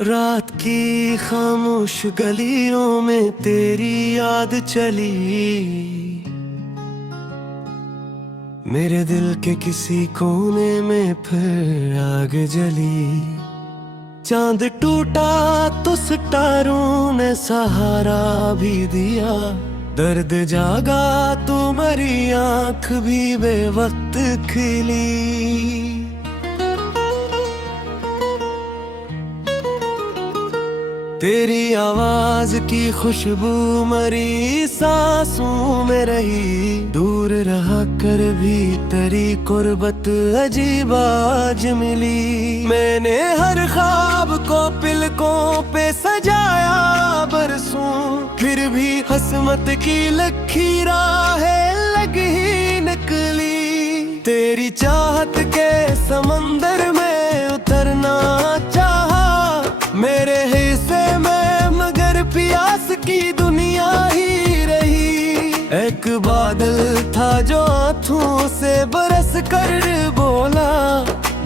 रात की खामोश गलियों में तेरी याद चली, मेरे दिल के किसी कोने में फिर आग जली। चांद टूटा तो सितारों ने सहारा भी दिया, दर्द जागा तो मरी आंख भी बेवक्त खिली। तेरी आवाज की खुशबू मरी सांसों में रही, दूर रहा कर भी तेरी कुर्बत अजीब आज मिली। मैंने हर ख्वाब को पिलकों पे सजाया बरसों, फिर भी हसमत की लकीरें लग ही निकली। तेरी चाहत के समंदर में उतरना चाहा मेरे हिस्से में, मगर प्यास की दुनिया ही रही। एक बादल था जो आंखों से बरस कर बोला,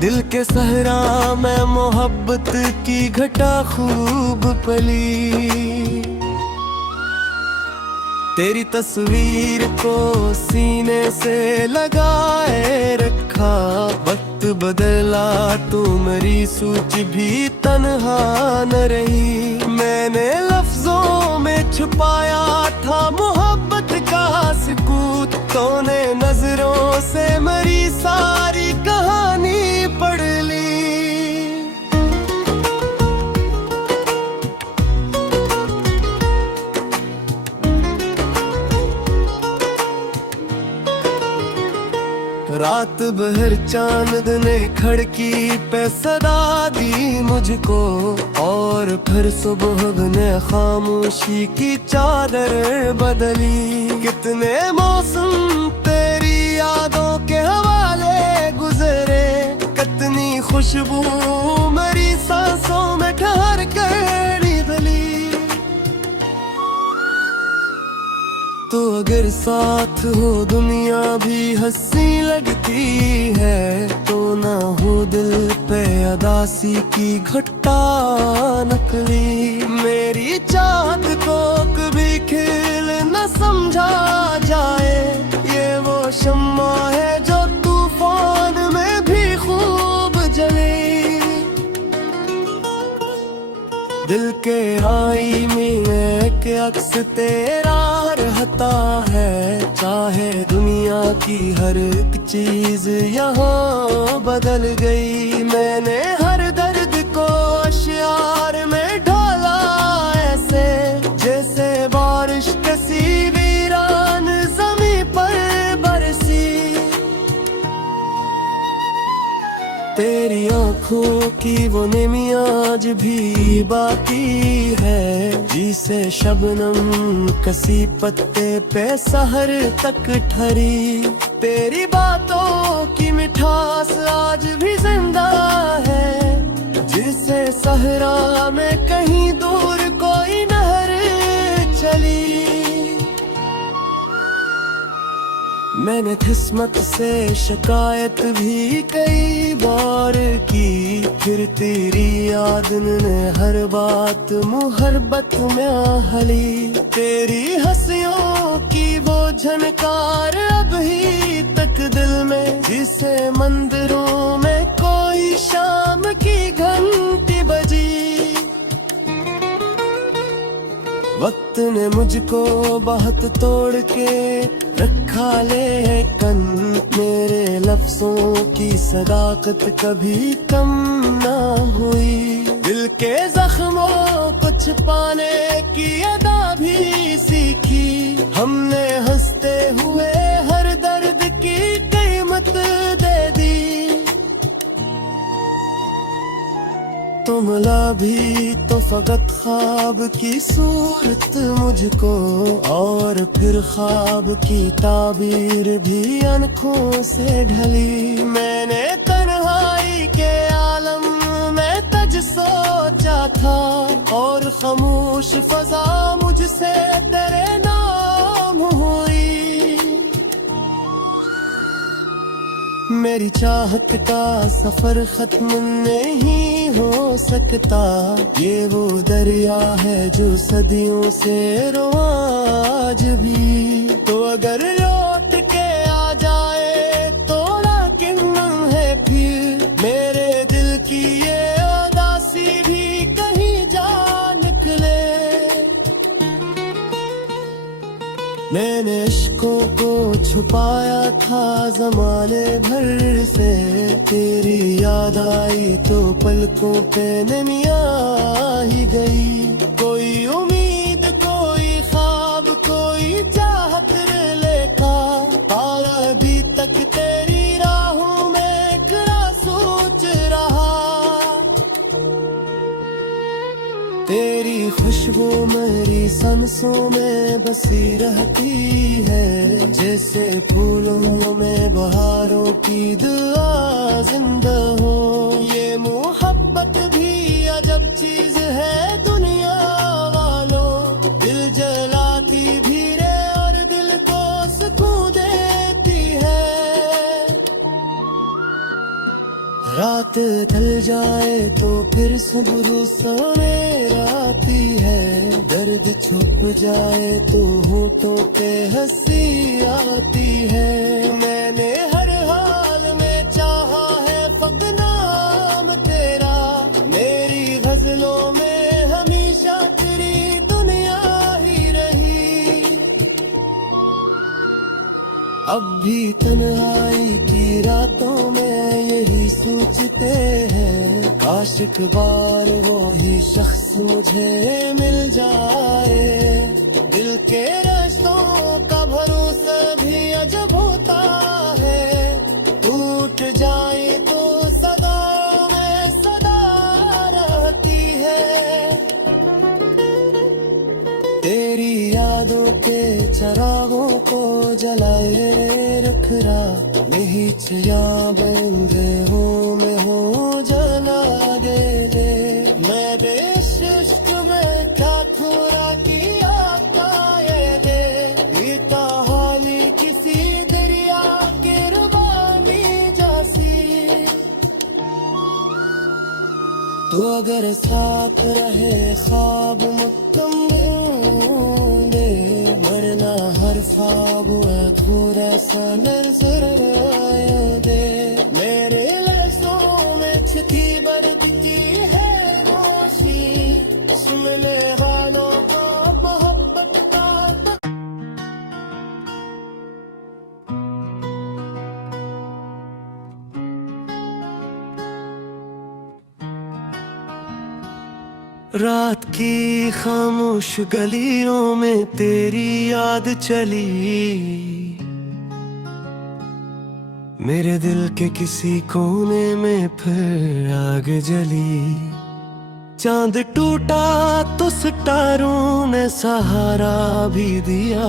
दिल के सहरा में मोहब्बत की घटा खूब पली। तेरी तस्वीर को सीने से लगाए रखा, वक्त बदला तो मेरी सोच भी तन्हा न रही। मैंने लफ्जों में छुपाया था मोहब्बत का सुकून, तूने नजरों से मेरी सारी कहानी पढ़ ली। रात भर चांद ने खिड़की पे सदा दी मुझको, और फिर सुबह ने खामोशी की चादर बदली। कितने मौसम तेरी यादों के हवाले गुजरे, कितनी खुशबू मेरी सांसों में ठहर कर निकली। तो अगर साथ हो दुनिया भी हंसी लगती है, तो ना हो दिल पे अदासी की घटा नकली। मेरी चाहत को कभी खिल न समझा जाए, ये वो शम्मा है जो तूफान में भी खूब जले। दिल के आई में एक अक्स तेरा रहता है, चाहे दुनिया की हर एक चीज यहाँ बदल गई। मैंने हर दर्द को अश्यार में ढाला ऐसे, जैसे बारिश किसी वीरान ज़मीं पर बरसी। तेरी आँखों की वो निमी आज भी बाकी है, जिसे शबनम कसी पत्ते पे सहर तक ठहरी। तेरी बातों की मिठास आज भी जिंदा है, जिसे सहरा में कहीं दूर कोई नहर चली। मैंने किस्मत से शिकायत भी कई बार की, फिर तेरी याद ने हर बात मुहब्बत में हली। तेरी हंसियों की वो झनकार अब ही तक दिल में, जिसे मंदिरों में कोई शाम की घंटी बजी। वक्त ने मुझको बहुत तोड़ के रखा लेकिन, मेरे लफ्जों की सदाकत कभी कम ना हुई। दिल के जख्मों को छुपाने की अदा भी सीखी, हमने हंसते हुए हर दर्द की कीमत दे दी। तो मिला भी तो फकत ख्वाब की सूरत मुझको, और फिर ख्वाब की ताबीर भी आँखों से ढली। मैंने तन्हाई के आलम में तज सोचा था, और खामोश फजा मुझसे तेरे नाम हुई। मेरी चाहत का सफर खत्म नहीं हो सकता। ये वो दरिया है जो सदियों से रोआ आज भी। तो अगर लौट के आ जाए तो लाकिन है फिर मेरे दिल की ये उदासी भी कहीं जा निकले। मैंने इश्कों को छुपाया था ज़माने भर से, तेरी याद आई तो पलकों पे नमी आ ही गई। कोई उम्मीद, कोई ख्वाब, कोई चाहत लेका पाया अभी तक तेरी राहों में खड़ा सोच रहा। तेरी खुशबू मेरी सांसों में बसी रहती है, जैसे फूलों में बहारों की दुआ जिंदा हो। ये मोहब्बत भी अजब चीज है दुनिया वालों, दिल जलाती धीरे और दिल को सुकून देती है। रात ढल जाए तो फिर सुबह सवेर आती है, दर्द छुप जाए तो होठों पे हंसी आती है। मैंने हर हाल में चाहा है फक्त नाम तेरा, मेरी गजलों में हमेशा तेरी दुनिया ही रही। अब भी तन्हाई की रातों में यही सोचते हैं, काश एक बार वो ही शख्स मुझे मिल जाए। दिल के रिश्तों का भरोसा भी अजब होता है, टूट जाए तो सदाओं में सदा रहती है। तेरी यादों के चरागों को जलाए रखरा, यही चिया बंदे हो में हो जला दे। मैं बेशिश्क में क्या थोड़ा किया था ये दे, बीता हाली किसी दरिया के रुबानी जैसी। तो अगर साथ रहे ख्वाब मुकम्मल दे, वरना हर ख्वाब थोड़ा सा नजर आया दे। मेरे लफ्ज़ों में छिपी बर्द की है रोशनी, सुनने वालों को मोहब्बत का रात की खामोश गलियों में तेरी याद चली, मेरे दिल के किसी कोने में फिर आग जली। चांद टूटा तो सितारों ने सहारा भी दिया,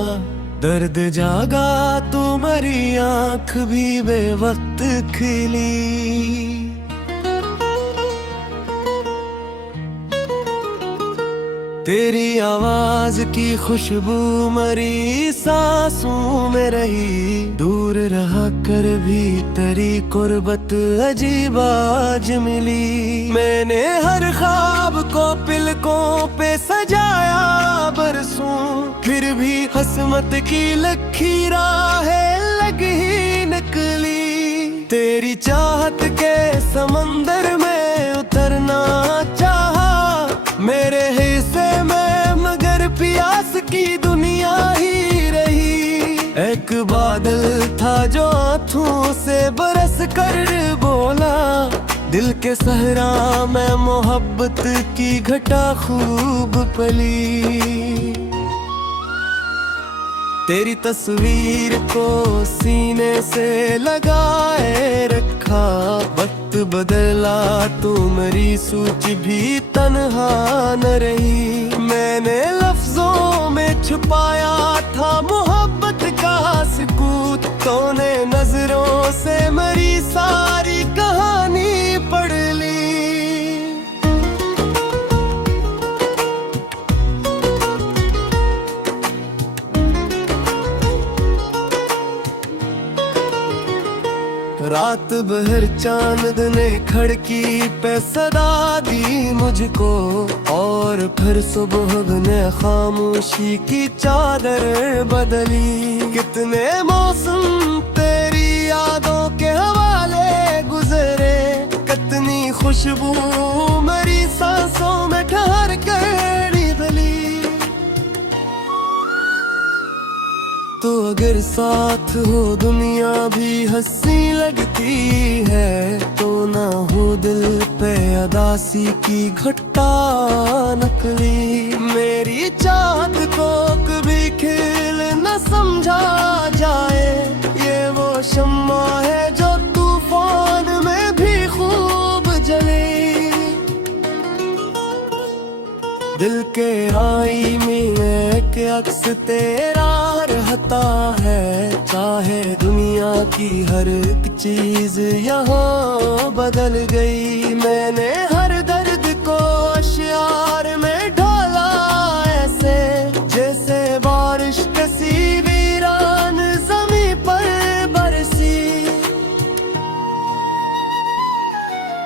दर्द जागा तो मरी आंख भी बेवक्त खिली। तेरी आवाज की खुशबू मरी सांसों में रही, दूर रहा कर भी तेरी कुर्बत अजीब आज मिली। मैंने हर ख्वाब को पिलकों पे सजाया बरसों, फिर भी हसमत की लकीरें लग ही निकली। तेरी चाहत के समंदर में उतरना चाहा मेरे हिस्से में, मगर प्यास की दुनिया ही रही। एक बादल था जो आंखों से बरस कर बोला, दिल के सहरा में मोहब्बत की घटा खूब पली। तेरी तस्वीर को सीने से लगाए रखा, वक्त बदला तो मेरी सोच भी तन्हा न रही। मैंने लफ्जों में छुपाया था मोहब्बत का सुकून, तूने नजरों से मेरी सारी कहानी पढ़ ली। रात भर चांद ने खिड़की पे सदा दी मुझको, और फिर सुबह ने खामोशी की चादर बदली। कितने मौसम तेरी यादों के हवाले गुजरे, कितनी खुशबू मेरी सांसों में ठहर कर निकली। तो अगर साथ हो दुनिया भी हंसी लगती है, तो ना हो दिल पे अदासी की घटा नकली। मेरी चाहत को कभी खिल न समझा जाए, ये वो शम्मा है जो तूफान में भी खूब जले। दिल के आई में एक अक्स तेरा रहता है, चाहे दुनिया की हर एक चीज यहाँ बदल गई। मैंने हर दर्द को अश्यार में ढाला ऐसे, जैसे बारिश कसी वीरान ज़मीं पर बरसी।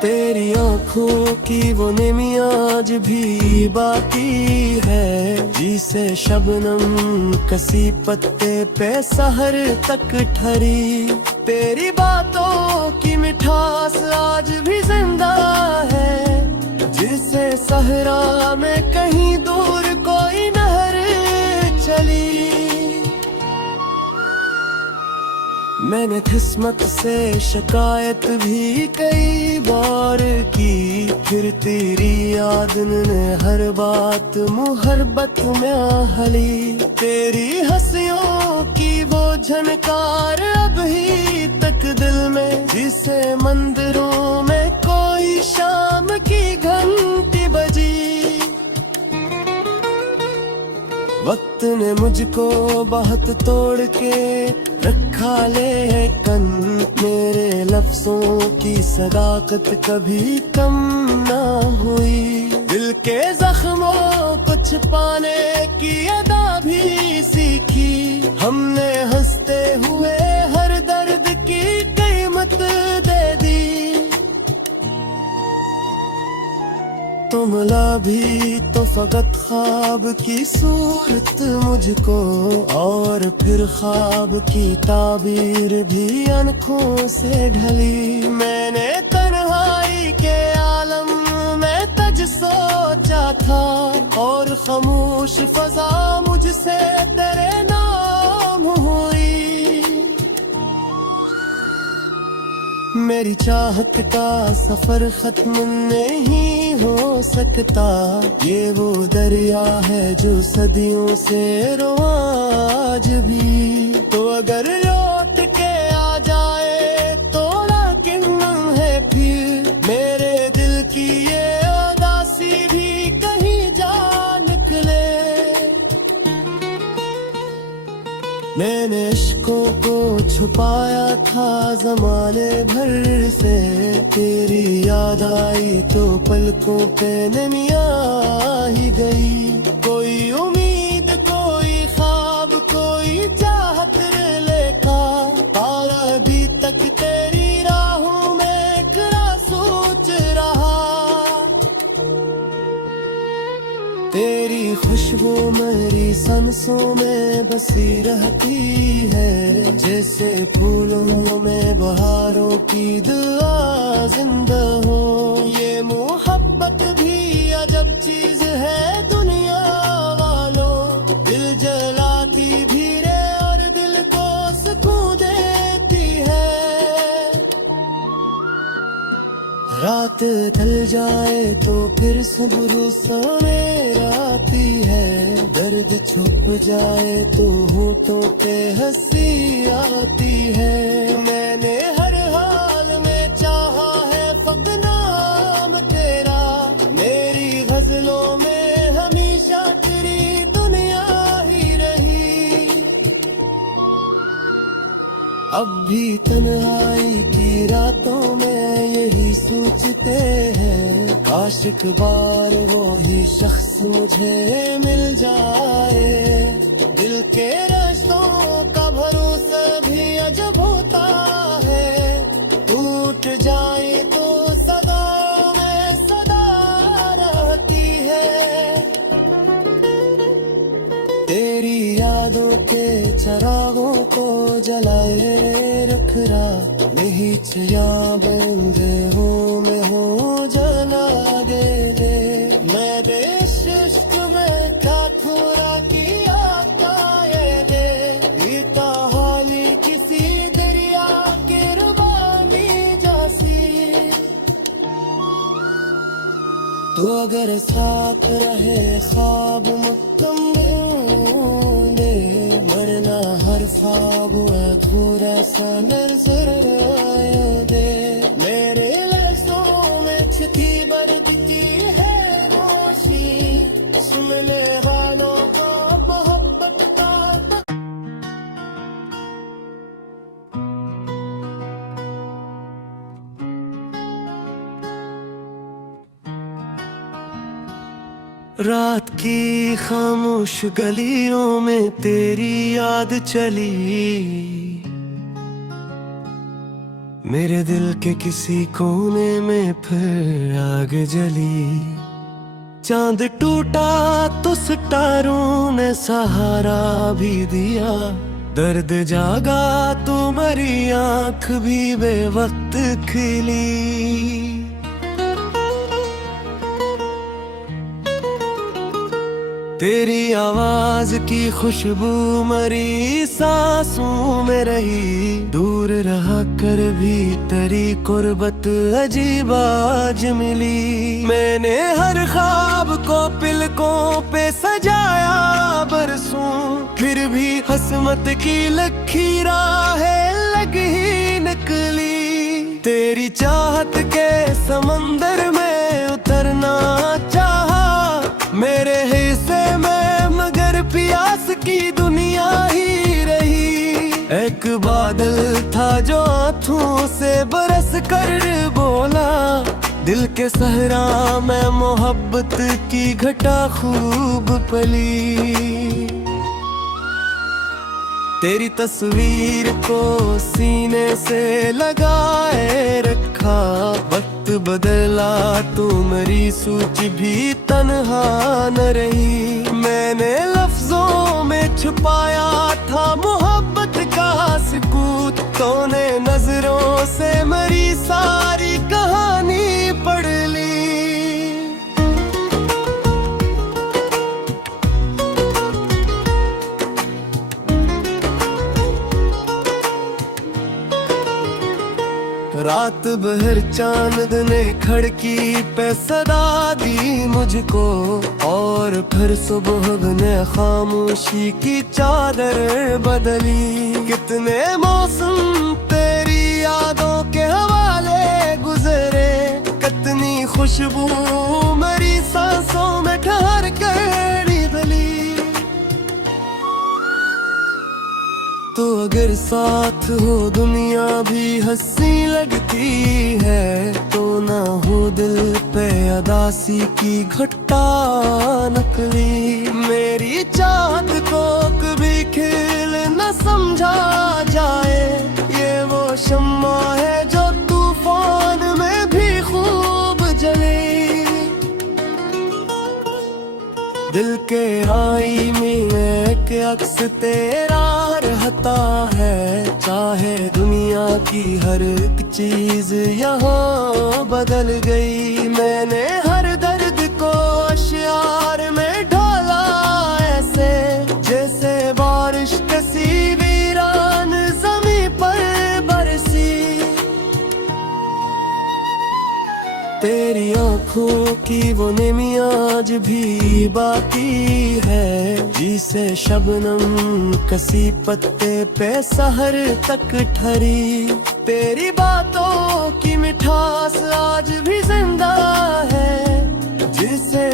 तेरी आँखों की वो निमी आज भी बाकी है, जिसे शबनम कसी पत्ते पे सहर तक ठहरी। तेरी बातों की मिठास आज भी जिंदा है, जिसे सहरा में कहीं दूर कोई नहर चली। मैंने किस्मत से शिकायत भी कई बार की, फिर तेरी याद ने हर बात मुहब्बत में हली। तेरी हंसियों की वो झनकार अब ही तक दिल में, जिसे मंदिरों में कोई शाम की घंटी बजी। वक्त ने मुझको बहुत तोड़ के रखा लेकिन मेरे लफ्जों की सदाकत कभी कम ना हुई। दिल के जख्मों को छिपाने की अदा भी सीखी, हमने हंसते हुए हर दर्द की कीमत दे दी। तो मिला भी तो फकत ख्वाब की सूरत मुझको, और फिर ख्वाब की ताबीर भी आँखों से ढली। मैंने तन्हाई के आलम में तज सोचा था, और खामोश फजा मुझसे तेरे नाम हुई। मेरी चाहत का सफर खत्म नहीं हो सकता, ये वो दरिया है जो सदियों से रोआ आज भी। तो अगर लौट के आ जाए तो लाकिन है फिर, मेरे दिल की ये उदासी भी कहीं जा निकले। मैंने इश्कों को छुपाया था जमाने भर से, तेरी याद आई तो पलकों पे नमिया ही गई। कोई उम्मीद कोई ख्वाब कोई चाहत लेका, तारा अभी तक तेरी राहों में खड़ा सोच रहा। तेरी खुशबू मेरी सांसों में बसी रहती है, जैसे फूलों में बहारों की दुआ जिंदा हो। ये मोहब्बत भी अजब चीज है दुनिया वालों, दिल जलाती भी रे और दिल को सुकून देती है। रात ढल जाए तो फिर सुबह सवेर आती है, दर्द छुप जाए तो होठों पे हंसी आती है। मैंने हर हाल में चाहा है फक्त नाम तेरा, मेरी गजलों में हमेशा तेरी दुनिया ही रही। अब भी तन्हाई की रातों में यही सोचते हैं, काश एक बार वो ही शख्स मुझे मिल जाए। दिल के रिश्तों का भरोसा भी अजब होता है, यादों के चरागों को जलाए रख रात नहीं चया बंदे हो में हो जला दे दे मैं देश इश्क में क्या थोड़ा किया था ये दे बीता हाली किसी दरिया के रुबानी जासी तो अगर साथ रहे ख्वाब मुकम्मल मरना हर ख्वाब थोड़ा सा नजर आया दे मेरे लफ्जों में छिपी बर्द की है रोशनी सुनने वालों को मोहब्बत का रात की खामोश गलियों में तेरी याद चली मेरे दिल के किसी कोने में फिर आग जली चांद टूटा तो सितारों ने सहारा भी दिया दर्द जागा तो मरी आंख भी बेवक्त खिली तेरी आवाज की खुशबू मरी सांसों में रही दूर रहा कर भी तेरी कुर्बत अजीब आज मिली मैंने हर ख्वाब को पिलकों पे सजाया बरसों फिर भी हसमत की लकीरें लग ही निकली तेरी चाहत के समंदर में उतरना चाहा मेरे हिस्से में मगर प्यास की दुनिया ही रही एक बादल था जो आंखों से बरस कर बोला दिल के सहरा में मोहब्बत की घटा खूब पली तेरी तस्वीर को सीने से लगाए रखा वक्त बदला तो मेरी सूची भी तन्हा न रही मैंने लफ्जों में छुपाया था मोहब्बत का सुकूत तूने नजरों से मेरी सारी कहानी पढ़ ली रात भर चांद ने खिड़की पे सदा दी मुझको और फिर सुबह ने खामोशी की चादर बदली कितने मौसम तेरी यादों के हवाले गुजरे कितनी खुशबू मेरी सांसों में ठहर कर बली तो अगर साथ हो दुनिया भी हंसी लगती है तो ना हो दिल पे अदासी की घटा नकली मेरी चाहत को कभी खिल न समझा जाए ये वो शम्मा है जो तूफान में भी खूब जले दिल के आई में एक अक्स तेरा रहता है चाहे दुनिया की हर एक चीज यहाँ बदल गई मैंने हर दर्द को अश्यार में ढाला ऐसे जैसे बारिश कसी वीरान ज़मीं पर बरसी तेरी आँखों की वो निमी आज भी बाकी है जिसे शबनम कसी पत्ते पे सहर तक ठहरी तेरी बातों की मिठास आज भी जिंदा है जिसे